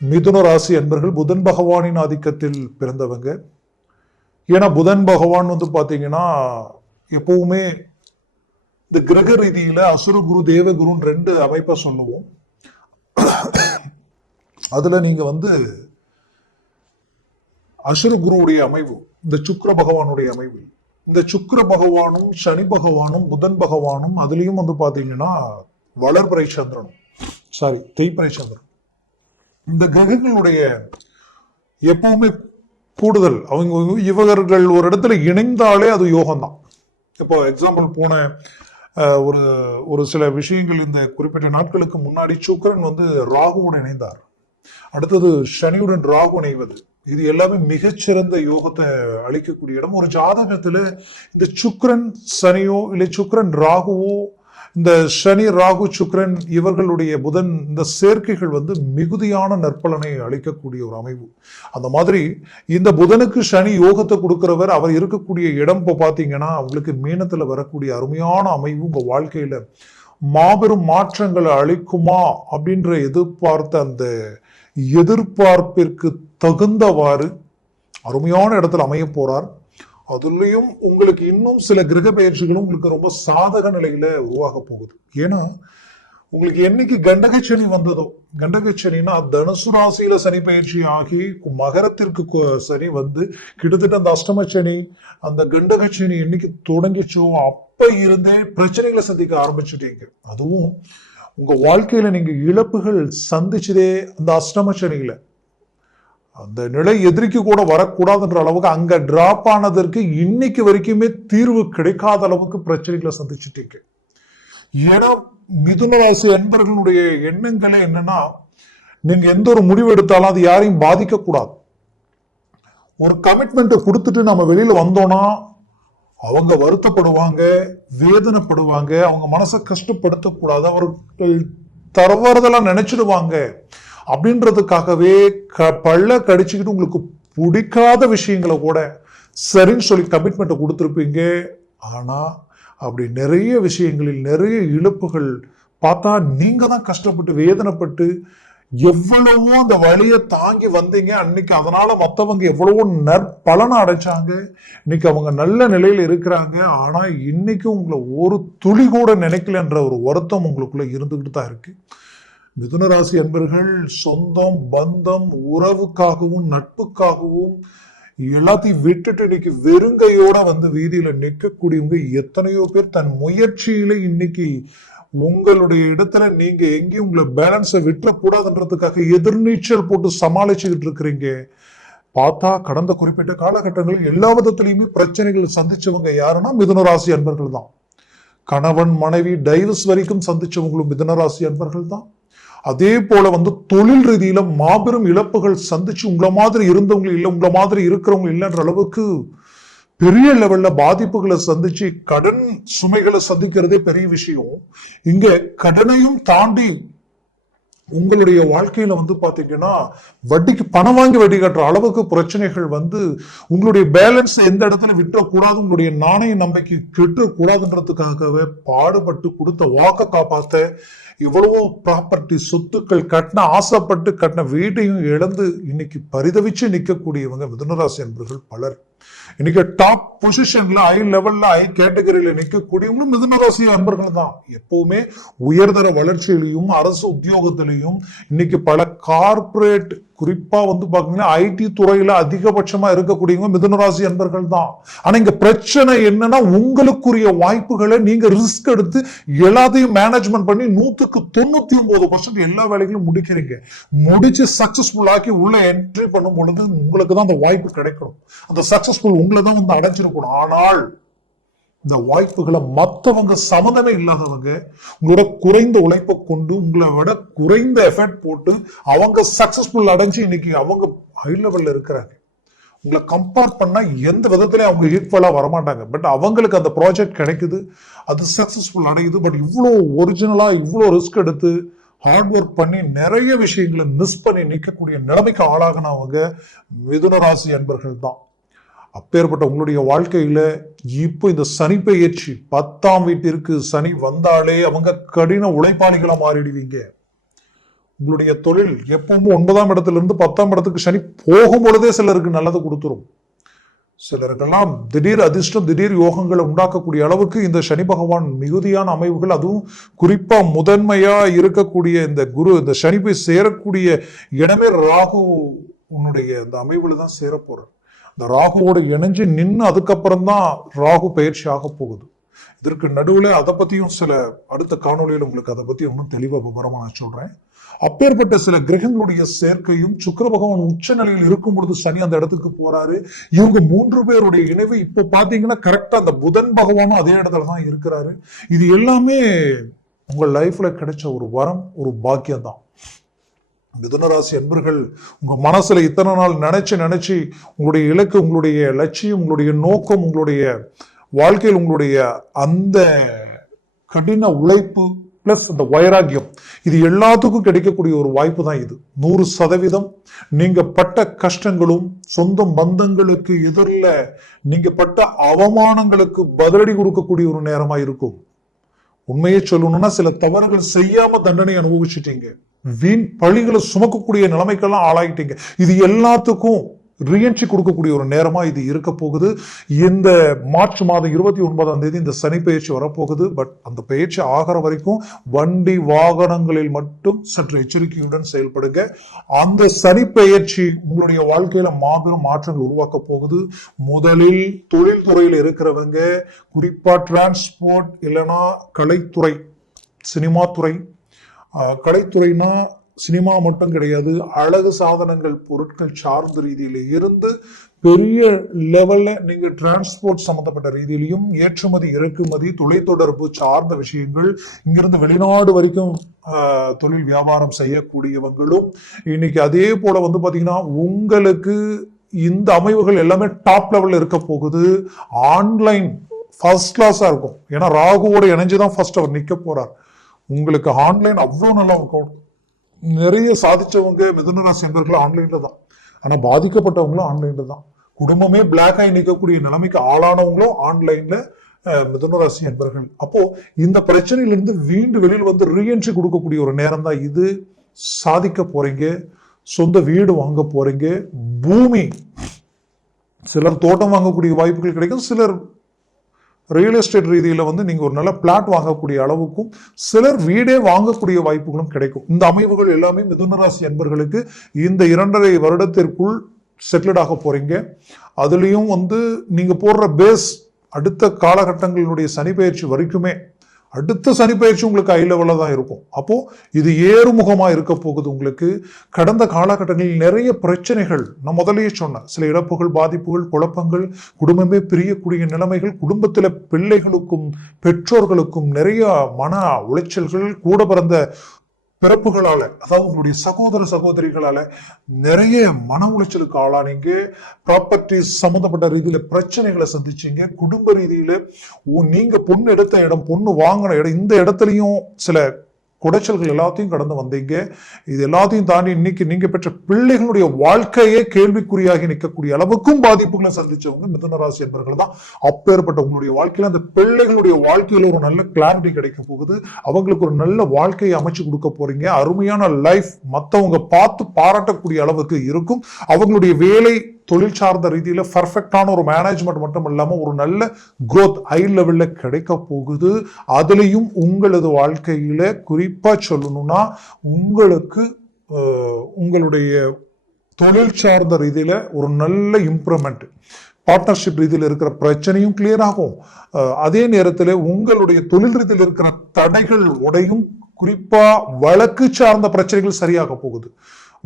மிதுன ராசி அன்பர்கள் புதன் பகவானின் ஆதிக்கத்தில் பிறந்தவங்க. ஏன்னா புதன் பகவான் வந்து பார்த்தீங்கன்னா எப்பவுமே இந்த கிரக ரீதியில் அசுர குரு தேவகுருன்னு ரெண்டு அமைப்பை சொல்லுவோம். அதில் நீங்கள் வந்து அசுர குருவுடைய அமைவு இந்த சுக்ர பகவானுடைய அமைவு. இந்த சுக்ர பகவானும் சனி பகவானும் புதன் பகவானும் அதுலேயும் வந்து பார்த்தீங்கன்னா வளர்பிறை சந்திரனும். சாரி தேய்பிறை சந்திரன். இந்த கிரகங்களுடைய எப்பவுமே கூடுதல். அவங்க இவர்கள் ஒரு இடத்துல இணைந்தாலே அது யோகம்தான். இப்போ எக்ஸாம்பிள் போன ஒரு ஒரு சில விஷயங்கள் இந்த குறிப்பிட்ட நாட்களுக்கு முன்னாடி சுக்கரன் வந்து ராகுவுடன் இணைந்தார். அடுத்தது சனியுடன் ராகு இணைவது. இது எல்லாமே மிகச்சிறந்த யோகத்தை அளிக்கக்கூடிய இடம். ஒரு ஜாதகத்துல இந்த சுக்கரன் சனியோ இல்லை சுக்கரன் ராகுவோ இந்த சனி ராகு சுக்ரன் இவர்களுடைய புதன் இந்த சேர்க்கைகள் வந்து மிகுதியான நற்பலனை அளிக்கக்கூடிய ஒரு அமைவு. அந்த மாதிரி இந்த புதனுக்கு சனி யோகத்தை கொடுக்குறவர் அவர் இருக்கக்கூடிய இடம் இப்போ பார்த்தீங்கன்னா அவங்களுக்கு மீனத்தில் வரக்கூடிய அருமையான அமைவு உங்கள் வாழ்க்கையில். மாபெரும் மாற்றங்களை அளிக்குமா அப்படின்ற எதிர்பார்த்த அந்த எதிர்பார்ப்பிற்கு தகுந்தவாறு அருமையான இடத்துல அமைய போகிறார் அதுலயும் உங்களுக்கு இன்னும் சில கிரக பயிற்சிகளும் உங்களுக்கு ரொம்ப சாதக நிலையில உருவாக போகுது. ஏன்னா உங்களுக்கு என்னைக்கு கண்டகச்சனி வந்ததோ கண்டகச்சனின்னா தனுசு ராசியில சனி பயிற்சி ஆகி மகரத்திற்கு சனி வந்து கிட்டத்தட்ட அந்த அஷ்டமச்சனி அந்த கண்டகச்சனி என்னைக்கு தொடங்கிச்சோ அப்ப இருந்தே பிரச்சனைகளை சந்திக்க ஆரம்பிச்சுட்டீங்க. அதுவும் உங்க வாழ்க்கையில நீங்க இழப்புகள் சந்திச்சதே அந்த அஷ்டமச்சனியில அந்த நிலை எதிரிக்கு கூட வரக்கூடாதுன்ற அளவுக்கு அங்கே ட்ராப் ஆனதற்கு இன்னைக்கு வரைக்குமே தீர்வு கிடைக்காத அளவுக்கு பிரச்சனைகளை சந்திச்சுட்டீங்க ஏன்னா மிதுன ராசி அன்பர்களுடைய எண்ணங்களே என்னன்னா நீங்க எந்த ஒரு முடிவு எடுத்தாலும் அது யாரையும் பாதிக்க கூடாது ஒரு கமிட்மெண்ட்டை கொடுத்துட்டு நம்ம வெளியில வந்தோம்னா அவங்க வருத்தப்படுவாங்க வேதனைப்படுவாங்க அவங்க மனசை கஷ்டப்படுத்தக்கூடாது அவர்கள் தவறுதெல்லாம் நினைச்சிடுவாங்க. அப்படின்றதுக்காகவே க பள்ள கடிச்சுக்கிட்டு உங்களுக்கு பிடிக்காத விஷயங்களை கூட சரின்னு சொல்லி கமிட்மெண்ட்டை கொடுத்துருப்பீங்க. ஆனால் அப்படி நிறைய விஷயங்களில் நிறைய இழப்புகள் பார்த்தா நீங்கள் தான் கஷ்டப்பட்டு வேதனைப்பட்டு எவ்வளவோ அந்த வழியை தாங்கி வந்தீங்க. அன்னைக்கு அதனால மற்றவங்க எவ்வளவோ நற்பலனை அடைச்சாங்க. இன்னைக்கு அவங்க நல்ல நிலையில் இருக்கிறாங்க. ஆனால் இன்னைக்கு உங்களை ஒரு துளி கூட நினைக்கலன்ற ஒரு வருத்தம் உங்களுக்குள்ள இருந்துக்கிட்டு தான் இருக்கு. மிதுன ராசி அன்பர்கள் சொந்தம் பந்தம் உறவுக்காகவும் நட்புக்காகவும் எல்லாத்தையும் விட்டுட்டு இன்னைக்கு வெறுங்கையோட வந்து வீதியில நிற்கக்கூடியவங்க எத்தனையோ பேர் தன் முயற்சியில இன்னைக்கு உங்களுடைய இடத்துல நீங்க எங்கேயும் உங்களை பேலன்ஸை விட்டுறக்கூடாதுன்றதுக்காக எதிர்நீச்சல் போட்டு சமாளிச்சுக்கிட்டு இருக்கிறீங்க. பார்த்தா கடந்த குறிப்பிட்ட காலகட்டங்களில் எல்லா விதத்திலையுமே பிரச்சனைகள் சந்திச்சவங்க யாருன்னா மிதுனராசி அன்பர்கள் தான். கணவன் மனைவி டைவர்ஸ் வரைக்கும் சந்திச்சவங்களும் மிதுனராசி அன்பர்கள் தான். அதே போல வந்து தொழில் ரீதியில மாபெரும் இழப்புகள் சந்திச்சு உங்களை மாதிரி இருந்தவங்க இல்லை உங்களை மாதிரி இருக்கிறவங்க இல்லைன்ற அளவுக்கு பெரிய லெவல்ல பாதிப்புகளை சந்திச்சு கடன் சுமைகளை சந்திக்கிறதே பெரிய விஷயம். இங்க கடனையும் தாண்டி உங்களுடைய வாழ்க்கையில வந்து பாத்தீங்கன்னா வட்டிக்கு பணம் வாங்கி வட்டி கட்டுற அளவுக்கு பிரச்சனைகள் வந்து உங்களுடைய பேலன்ஸ் எந்த இடத்துல விட்டக்கூடாது உங்களுடைய நாணய நம்பிக்கை கெட்டுறக்கூடாதுன்றதுக்காகவே பாடுபட்டு கொடுத்த வாக்க காப்பாத்த எவ்வளவோ ப்ராப்பர்ட்டி சொத்துக்கள் கட்டின ஆசைப்பட்டு கட்டின வீட்டையும் இழந்து இன்னைக்கு பரிதவிச்சு நிற்கக்கூடியவங்க மிதுனராசி என்பர்கள் பலர். இன்னைக்கு டாப் பொசிஷன்ல ஹை லெவல்ல ஹை கேட்டகரியில நிற்கக்கூடியவங்களும் மிதுனராசி அன்பர்கள் தான். எப்பவுமே உயர்தர வளர்ச்சியிலையும் அரசு உத்தியோகத்திலையும் இன்னைக்கு பல கார்பரேட் குறிப்பா வந்து பாத்தீங்கன்னா ஐடி துறையில அதிகபட்சமா இருக்கக்கூடியவங்க மிதுனராசி அன்பர்கள் தான். ஆனா இங்க பிரச்சனை என்னன்னா உங்களுக்குரிய வாய்ப்புகளை நீங்க ரிஸ்க் எடுத்து எல்லாத்தையும் மேனேஜ்மெண்ட் பண்ணி நூத்துக்கு தொண்ணூத்தி ஒன்பது பர்சன்ட் எல்லா வேலைகளும் முடிக்கிறீங்க. முடிச்சு சக்சஸ்ஃபுல் ஆக்கி உள்ள என்ட்ரி பண்ணும் பொழுது உங்களுக்கு தான் அந்த வாய்ப்பு கிடைக்கணும். அந்த சக்சஸ்ஃபுல் உங்களை தான் வந்து அடைஞ்சிருக்கணும். ஆனால் இந்த வாய்ப்புகளை மற்றவங்க சம்மந்தமே இல்லாதவங்க உங்களோட குறைந்த உழைப்பை கொண்டு உங்களை விட குறைந்த எஃபர்ட் போட்டு அவங்க சக்சஸ்ஃபுல் அடைஞ்சு இன்னைக்கு அவங்க ஹை லெவல்ல இருக்கிறாங்க. உங்களை கம்பேர் பண்ணா எந்த விதத்திலையும் அவங்க ஈக்குவலாக வரமாட்டாங்க. பட் அவங்களுக்கு அந்த ப்ராஜெக்ட் கிடைக்குது அது சக்சஸ்ஃபுல் அடையுது. பட் இவ்வளோ ஒரிஜினலா இவ்வளோ ரிஸ்க் எடுத்து ஹார்ட் ஒர்க் பண்ணி நிறைய விஷயங்களை மிஸ் பண்ணி நிற்கக்கூடிய நிலைமைக்கு ஆளாகினவங்க மிதுன ராசி அன்பர்கள் தான். அப்பேற்பட்ட உங்களுடைய வாழ்க்கையில் இப்போ இந்த சனி பெயர்ச்சி பத்தாம் வீட்டிற்கு சனி வந்தாலே அவங்க கடின உழைப்பாளிகளாக மாறிடுவீங்க. உங்களுடைய தொழில் எப்பவும் ஒன்பதாம் இடத்துலேருந்து பத்தாம் இடத்துக்கு சனி போகும் பொழுதே சிலருக்கு நல்லதை கொடுத்துரும். சிலருக்கெல்லாம் திடீர் அதிர்ஷ்டம் திடீர் யோகங்களை உண்டாக்கக்கூடிய அளவுக்கு இந்த சனி பகவான் மிகுதியான அமைவுகள் அதுவும் குறிப்பா முதன்மையா இருக்கக்கூடிய இந்த குரு இந்த சனி போய் சேரக்கூடிய இடமே ராகு உன்னுடைய இந்த அமைவுல தான் சேர இந்த ராகுவோட இணைஞ்சு நின்று அதுக்கப்புறம் தான் ராகு பயிற்சி ஆக போகுது. இதற்கு நடுவில் அதை பற்றியும் சில அடுத்த காணொளியில் உங்களுக்கு அதை பற்றி இன்னும் தெளிவாக விவரமாக நான் சொல்கிறேன் அப்பேற்பட்ட சில கிரகங்களுடைய சேர்க்கையும் சுக்கர பகவான் உச்ச நிலையில் இருக்கும் பொழுது சனி அந்த இடத்துக்கு போறாரு. இவங்க மூன்று பேருடைய இணைவு இப்ப பாத்தீங்கன்னா கரெக்டா அந்த புதன் பகவானும் அதே இடத்துல தான் இருக்கிறாரு. இது எல்லாமே உங்க லைஃப்ல கிடைச்ச ஒரு வரம் ஒரு பாக்கியம் தான் மிதுனராசி அன்பர்கள் உங்க மனசுல இத்தனை நாள் நினைச்சு நினைச்சு உங்களுடைய இலக்கு உங்களுடைய லட்சியம் உங்களுடைய நோக்கம் உங்களுடைய வாழ்க்கையில் உங்களுடைய அந்த கடின உழைப்பு ப்ளஸ் அந்த வைராக்கியம் இது எல்லாத்துக்கும் கிடைக்கக்கூடிய ஒரு வாய்ப்பு தான் இது. நூறு சதவீதம் நீங்க பட்ட கஷ்டங்களும் சொந்த பந்தங்களுக்கு எதிரில் நீங்க பட்ட அவமானங்களுக்கு பதிலடி கொடுக்கக்கூடிய ஒரு நேரமா இருக்கும். உண்மையை சொல்லணும்னா சில தவறுகள் செய்யாம தண்டனை அனுபவிச்சிட்டீங்க. வீண் பழிகளை சுமக்கக்கூடிய நிலைமைக்கெல்லாம் ஆளாகிட்டீங்க இது எல்லாத்துக்கும் ரீஎன்ட்ரி கொடுக்கக்கூடிய ஒரு நேரமாக இது இருக்க போகுது. இந்த மார்ச் மாதம் இருபத்தி ஒன்பதாம் தேதி இந்த சனி பயிற்சி வரப்போகுது. பட் அந்த பயிற்சி ஆகிற வரைக்கும் வண்டி வாகனங்களில் மட்டும் சற்று எச்சரிக்கையுடன் செயல்படுங்க. அந்த சனி பயிற்சி உங்களுடைய வாழ்க்கையில மாபெரும் மாற்றங்கள் உருவாக்க போகுது. முதலில் தொழில்துறையில் இருக்கிறவங்க குறிப்பா டிரான்ஸ்போர்ட் இல்லைன்னா கலைத்துறை சினிமா துறை கலைத்துறைனா சினிமா மட்டும் கிடையாது அழகு சாதனங்கள் பொருட்கள் சார்ந்த ரீதியில இருந்து பெரிய லெவல்ல நீங்க டிரான்ஸ்போர்ட் சம்பந்தப்பட்ட ரீதியிலையும் ஏற்றுமதி இறக்குமதி தொலைத்தொடர்பு சார்ந்த விஷயங்கள் இங்கிருந்து வெளிநாடு வரைக்கும் தொழில் வியாபாரம் செய்யக்கூடியவங்களும் இன்னைக்கு அதே போல வந்து பாத்தீங்கன்னா உங்களுக்கு இந்த அமைவுகள் எல்லாமே டாப் லெவல்ல இருக்க போகுது. ஆன்லைன் ஃபர்ஸ்ட் கிளாஸா இருக்கும். ஏன்னா ராகுவோட இணைஞ்சு தான் ஃபர்ஸ்ட் அவர் நிக்க போறார். உங்களுக்கு ஆன்லைன் அவ்வளோ நல்லா ஒர்க் அவுட் நிறைய சாதிச்சவங்க மிதனராசி என்பர்கள் தான். ஆனால் பாதிக்கப்பட்டவங்களும் ஆன்லைனில் தான். குடும்பமே பிளாக் ஆகி நிற்கக்கூடிய நிலைமைக்கு ஆளானவங்களும் ஆன்லைனில் அஹ், ராசி என்பர்கள் அப்போ இந்த பிரச்சனையிலிருந்து வீண்டு வெளியில் வந்து ரீஎன்ட்ரி கொடுக்கக்கூடிய ஒரு நேரம் தான் இது. சாதிக்க போறீங்க சொந்த வீடு வாங்க போறீங்க பூமி. சிலர் தோட்டம் வாங்கக்கூடிய வாய்ப்புகள் கிடைக்கும் சிலர் ரியல் எஸ்டேட் ரீதியில் வந்து நீங்கள் ஒரு நல்ல பிளாட் வாங்கக்கூடிய அளவுக்கும் சிலர் வீடே வாங்கக்கூடிய வாய்ப்புகளும் கிடைக்கும். இந்த அமைவுகள் எல்லாமே மிதுனராசி என்பர்களுக்கு இந்த இரண்டரை வருடத்திற்குள் செட்டில்ட் ஆக போகிறீங்க அதுலேயும் வந்து நீங்கள் போடுற பேஸ் அடுத்த காலகட்டங்களினுடைய சனி பயிற்சி வரைக்குமே அடுத்த சனி பயிற்சி உங்களுக்கு ஹை லெவலில் தான் இருக்கும். அப்போது இது ஏறுமுகமாக இருக்க போகுது உங்களுக்கு. கடந்த காலகட்டங்களில் நிறைய பிரச்சனைகள் நான் முதல்லயே சொன்னேன். சில இழப்புகள் பாதிப்புகள் குழப்பங்கள் குடும்பமே பிரியக்கூடிய நிலைமைகள் குடும்பத்தில் பிள்ளைகளுக்கும் பெற்றோர்களுக்கும் நிறைய மன உளைச்சல்கள் கூட பிறந்த பிறப்புகளால அதாவது உங்களுடைய சகோதர சகோதரிகளால நிறைய மன உளைச்சலுக்கு ஆளானீங்க. ப்ராப்பர்ட்டி சம்பந்தப்பட்ட ரீதியில பிரச்சனைகளை சந்திச்சீங்க. குடும்ப ரீதியில நீங்க பொண்ணு எடுத்த இடம் பொண்ணு வாங்கின இடம் இந்த இடத்துலையும் சில குடைச்சல்கள் எல்லாத்தையும் கடந்து வந்தீங்க. இது எல்லாத்தையும் தாண்டி இன்னைக்கு நீங்க பெற்ற பிள்ளைகளுடைய வாழ்க்கையே கேள்விக்குறியாகி நிற்கக்கூடிய அளவுக்கும் பாதிப்புகளை சந்திச்சவங்க மிதுனராசி என்பவர்கள் தான். அப்பேற்பட்ட உங்களுடைய வாழ்க்கையில அந்த பிள்ளைகளுடைய வாழ்க்கையில ஒரு நல்ல கிளாரிட்டி கிடைக்க போகுது. அவங்களுக்கு ஒரு நல்ல வாழ்க்கையை அமைச்சு கொடுக்க போறீங்க. அருமையான லைஃப் மற்றவங்க பார்த்து பாராட்டக்கூடிய அளவுக்கு இருக்கும். அவங்களுடைய வேலை தொழில் சார்ந்த ரீதியில் பர்ஃபெக்டான ஒரு மேனேஜ்மெண்ட் மட்டும் இல்லாமல் ஒரு நல்ல க்ரோத் ஹை லெவலில் கிடைக்க போகுது. அதுலேயும் உங்களது வாழ்க்கையில் குறிப்பாக சொல்லணும்னா உங்களுக்கு உங்களுடைய தொழில் சார்ந்த ரீதியில் ஒரு நல்ல இம்ப்ரூவ்மெண்ட் பார்ட்னர்ஷிப் ரீதியில் இருக்கிற பிரச்சனையும் கிளியர் ஆகும். அதே நேரத்தில் உங்களுடைய தொழில் ரீதியில் இருக்கிற தடைகள் உடையும் குறிப்பாக வழக்கு சார்ந்த பிரச்சனைகள் சரியாக போகுது.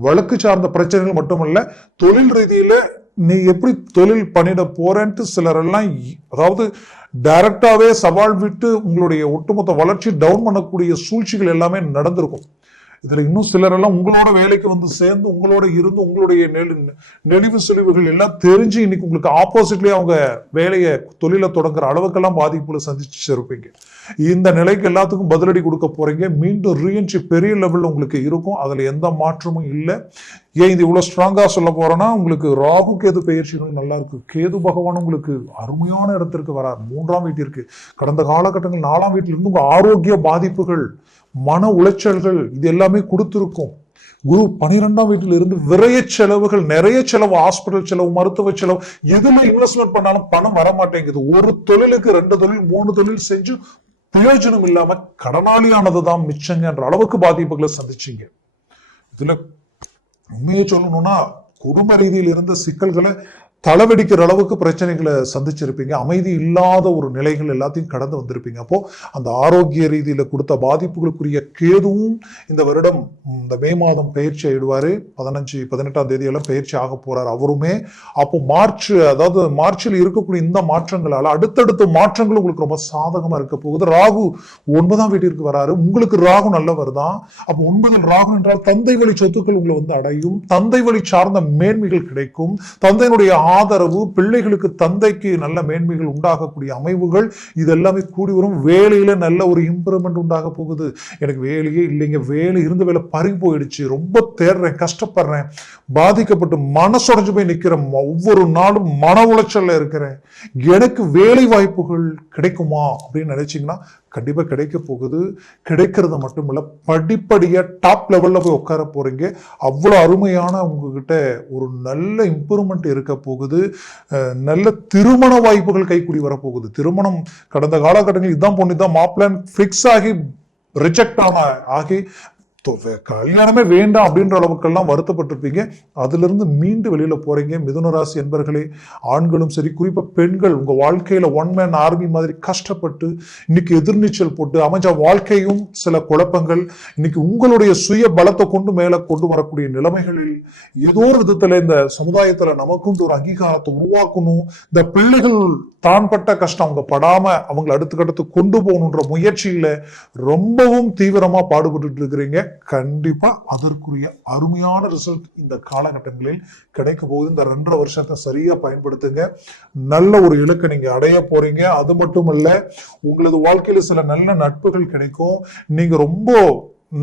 வழக்கு சார்ந்த பிரச்சனைகள் மட்டுமல்ல தொழில் ரீதியில நீ எப்படி தொழில் பண்ணிட போறேன்ட்டு சிலரெல்லாம் இ- அதாவது டைரக்டாவே சவால் விட்டு உங்களுடைய ஒட்டுமொத்த வளர்ச்சி டவுன் பண்ணக்கூடிய சூழ்ச்சிகள் எல்லாமே நடந்திருக்கும். இதுல இன்னும் சிலரெல்லாம் உங்களோட வேலைக்கு வந்து சேர்ந்து உங்களோட இருந்து உங்களுடைய நெளிவு செழிவுகள் எல்லாம் தெரிஞ்சு இன்னைக்கு உங்களுக்கு ஆப்போசிட்லயே அவங்க வேலையை தொழிலை தொடங்குற அளவுக்கெல்லாம் பாதிப்புல சந்திச்சு இருப்பீங்க. இந்த நிலைக்கு எல்லாத்துக்கும் பதிலடி கொடுக்க போறீங்க. மீண்டும் ரீஎன்ட்ரி பெரிய லெவலில் உங்களுக்கு இருக்கும். அதுல எந்த மாற்றமும் இல்லை. ஏன் இது இவ்வளோ ஸ்ட்ராங்காக சொல்ல போறேன்னா உங்களுக்கு ராகு கேது பயிற்சிகள் நல்லா இருக்கு. கேது பகவான் உங்களுக்கு அருமையான இடத்திற்கு வரார். மூன்றாம் வீட்டிற்கு. கடந்த காலகட்டங்கள் நாலாம் வீட்டிலிருந்து உங்கள் ஆரோக்கிய பாதிப்புகள் மன உளைச்சல்கள் இது எல்லாமே கொடுத்துருக்கும். குரு பனிரெண்டாம் வீட்டில் இருந்து விரைய செலவுகள் நிறைய செலவு ஹாஸ்பிட்டல் செலவு மருத்துவ செலவு எதுல இன்வெஸ்ட்மெண்ட் பண்ணாலும் பணம் வர மாட்டேங்குது ஒரு தொழிலுக்கு ரெண்டு தொழில் மூணு தொழில் செஞ்சு பிரயோஜனம் இல்லாம கடனாளியானதுதான் மிச்சங்கன்ற அளவுக்கு பாதிப்புகளை சந்திச்சீங்க. இதுல உண்மையை சொல்லணும்னா குடும்ப ரீதியில் இருந்த சிக்கல்களை தளவெடிக்கிற அளவுக்கு பிரச்சனைகளை சந்திச்சிருப்பீங்க. அமைதி இல்லாத ஒரு நிலைகள் எல்லாத்தையும் கடந்து வந்திருப்பீங்க. அப்போ அந்த ஆரோக்கிய ரீதியில் கொடுத்த பாதிப்புகளுக்குரிய கேதுவும் இந்த வருடம் இந்த மே மாதம் பயிற்சி ஆயிடுவார். பதினஞ்சு பதினெட்டாம் தேதியெல்லாம் பயிற்சி ஆக போறார் அவருமே. அப்போ மார்ச் அதாவது மார்ச்சில் இருக்கக்கூடிய இந்த மாற்றங்களால் அடுத்தடுத்த மாற்றங்கள் உங்களுக்கு ரொம்ப சாதகமாக இருக்க போகுது. ராகு ஒன்பதாம் வீட்டிற்கு வராரு. உங்களுக்கு ராகு நல்லவர் தான். அப்போ ஒன்பதில் ராகு என்றால் தந்தை வழி சொத்துக்கள் உங்களை வந்து அடையும். தந்தை வழி சார்ந்த மேன்மைகள் கிடைக்கும். தந்தையினுடைய ஆதரவு பிள்ளைகளுக்கு தந்தைக்கு நல்ல மேன்மைகள் உண்டாகக்கூடிய அமைவுகள் இது எல்லாமே கூடி வரும். வேலையில் நல்ல ஒரு இம்ப்ரூவ்மெண்ட் உண்டாக போகுது. எனக்கு வேலையே இல்லைங்க. வேலை இருந்த வேலை பறி போயிடுச்சு ரொம்ப தேடுறேன் கஷ்டப்படுறேன். பாதிக்கப்பட்டு மனசுடைஞ்சு போய் நிற்கிறேன் ஒவ்வொரு நாளும் மன உளைச்சலில் இருக்கிறேன். எனக்கு வேலை வாய்ப்புகள் கிடைக்குமா அப்படின்னு நினைச்சிங்கன்னா கண்டிப்பாக கிடைக்க போகுது. கிடைக்கிறது மட்டும் இல்லை படிப்படியாக டாப் லெவலில் போய் உட்கார போகிறீங்க அவ்வளோ அருமையான உங்ககிட்ட ஒரு நல்ல இம்ப்ரூவ்மெண்ட் இருக்க போகுது. நல்ல திருமண வாய்ப்புகள் கைக்கூடி வரப்போகுது திருமணம் கடந்த காலகட்டங்களில் இதான் பொண்ணு தான் மாப்பிளான் ஃபிக்ஸ் ஆகி ரிஜெக்ட் ஆன ஆகி கல்யாணமே வேண்டாம் அப்படின்ற அளவுக்கெல்லாம் வருத்தப்பட்டிருப்பீங்க. அதிலிருந்து மீண்டு வெளியில் போகிறீங்க மிதுன ராசி என்பர்களே ஆண்களும் சரி குறிப்பாக பெண்கள் உங்கள் வாழ்க்கையில் ஒன் மேன் ஆர்மி மாதிரி கஷ்டப்பட்டு இன்னைக்கு எதிர்நீச்சல் போட்டு அமைஞ்ச வாழ்க்கையும் சில குழப்பங்கள் இன்னைக்கு உங்களுடைய சுய பலத்தை கொண்டு மேலே கொண்டு வரக்கூடிய நிலைமைகளில் ஏதோ ஒரு விதத்தில் இந்த சமுதாயத்தில் நமக்கும் ஒரு அங்கீகாரத்தை உருவாக்கணும். இந்த பிள்ளைகள் தான் பட்ட கஷ்டம் அவங்க படாம அவங்களை அடுத்துக்கடுத்து கொண்டு போகணுன்ற முயற்சியில ரொம்பவும் தீவிரமா பாடுபட்டு இருக்கிறீங்க. கண்டிப்பா அதற்குரிய அருமையான ரிசல்ட் இந்த காலகட்டங்களில் கிடைக்க போகுது. இந்த ரெண்டரை வருஷத்தை சரியா பயன்படுத்துங்க. நல்ல ஒரு இலக்கை நீங்கள் அடைய போறீங்க. அது மட்டுமல்ல உங்களது வாழ்க்கையில் சில நல்ல நட்புகள் கிடைக்கும். நீங்கள் ரொம்ப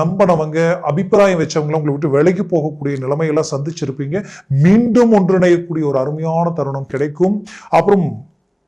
நம்பினவங்க அபிப்பிராயம் வச்சவங்க உங்களை விட்டு விலைக்கு போகக்கூடிய நிலைமையெல்லாம் சந்திச்சிருப்பீங்க. மீண்டும் ஒன்றிணையக்கூடிய ஒரு அருமையான தருணம் கிடைக்கும். அப்புறம்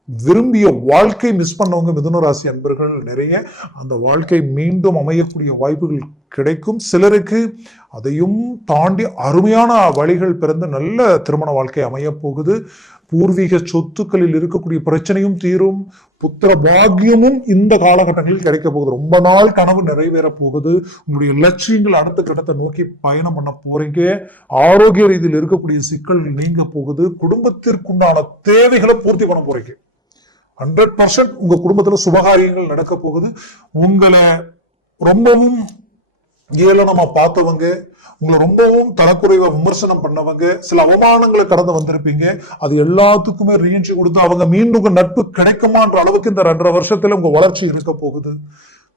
விரும்பிய வாழ்க்கை மிஸ் பண்ணவங்க மிதுனராசி அன்பர்கள் நிறைய. அந்த வாழ்க்கை மீண்டும் அமையக்கூடிய வாய்ப்புகள் கிடைக்கும். சிலருக்கு அதையும் தாண்டி அருமையான வழிகள் பிறந்து நல்ல திருமண வாழ்க்கை அமையப் போகுது. பூர்வீக சொத்துக்களில் இருக்கக்கூடிய பிரச்சனையும் தீரும். புத்திர பாக்கியமும் இந்த காலகட்டங்களில் கிடைக்க போகுது. ரொம்ப நாள் கனவு நிறைவேற போகுது. உங்களுடைய லட்சியங்கள் அடுத்த கட்டத்தை நோக்கி பயணம் பண்ண போறீங்க. ஆரோக்கிய ரீதியில் இருக்கக்கூடிய சிக்கல்கள் நீங்க போகுது. குடும்பத்திற்குண்டான தேவைகளை பூர்த்தி பண்ண போறீங்க. ஹண்ட்ரட் பர்சன்ட் உங்க குடும்பத்துல சுபகாரியங்கள் நடக்க போகுது. உங்களை ரொம்பவும் ஏளனமா பார்த்தவங்க உங்களை ரொம்பவும் தரக்குறைவா விமர்சனம் பண்ணவங்க சில அவமானங்களை கடந்து வந்திருப்பீங்க. அது எல்லாத்துக்குமே ரீஎன்ட்ரி கொடுத்து அவங்க மீண்டும் நட்பு கிடைக்குமான்ற அளவுக்கு இந்த ரெண்டரை வருஷத்துல உங்க வளர்ச்சி இருக்க போகுது.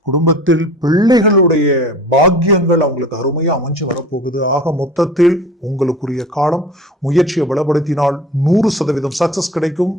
குடும்பத்தில் பிள்ளைகளுடைய பாக்கியங்கள் அவங்களுக்கு அருமையா அமைஞ்சு வரப்போகுது. ஆக மொத்தத்தில் உங்களுக்குரிய காலம் முயற்சியை பலப்படுத்தினால் நூறு சதவீதம் சக்சஸ் கிடைக்கும்.